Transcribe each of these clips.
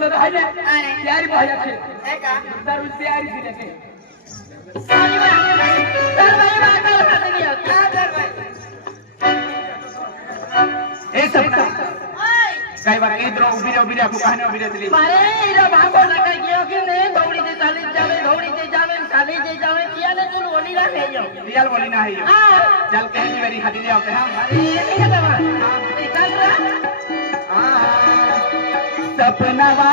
तो है ने तैयारी भइया छे है का दारू तैयारी थी लेके सारी बात सर भाई बात कर नहीं होती हां सर भाई ए सब ओए कई बार इधर उबीरे आपको कहने उबीरे चली मारे इरा भागो ना कई गयो कि ने दौड़ी से चाली जावे चाली जे जावे किया ने तू ओनी रा ले जाओ रियल बोली ना है यो हां चल कहीं मेरी हटी ले आते हैं अरे ये नहीं है दवा चल रहा सपनवा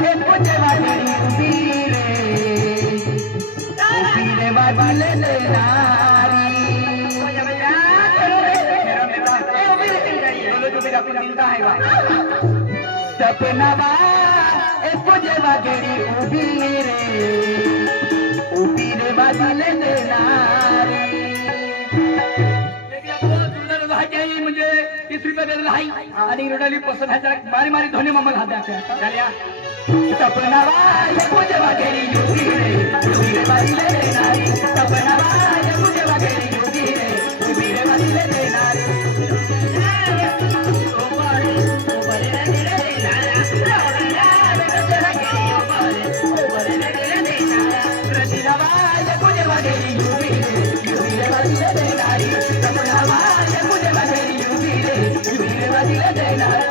के पुजवा तेरी उबीरे बाबले ले नारी ओए भैया सपनवा ए पुजवा तेरी उबीरे बाबले ले नारी म्हणजे 30 रुपये देईल हाई आणि रोडाली पसंत आहे मारी मारी धोनी मम्मल हात द्या चालिया सपनावा ये मुझे वगेरी युगी रे बारी ले नारी सपनावा ये मुझे वगेरी युगी रे बारी ले नारी ओ बारी रे ले नारा रजिनावा ये मुझे वगेरी युगी रे बारी ले नारी सपनावा ये मुझे वगेरी युगी रे बारी ले नारी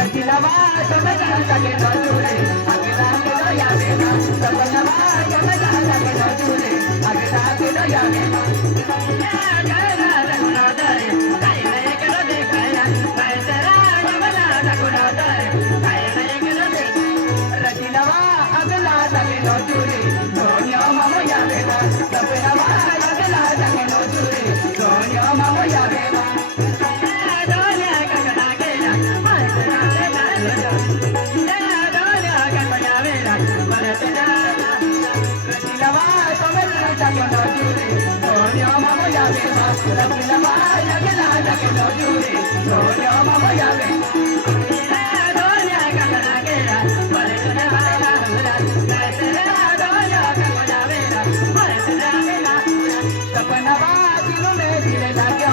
Rajilava, रचिनवा अगला जगे नो चुरे दोन्या मामो या बेला सपनवा अगला जगे नो चुरे दोन्या मामो या बेला रचिनवा समझना जगे नो चुरे दोन्या मामो या बेला रचिनवा अगला जगे नो चुरे दोन्या मामो या बेला सपनवा दिल में दिल लगा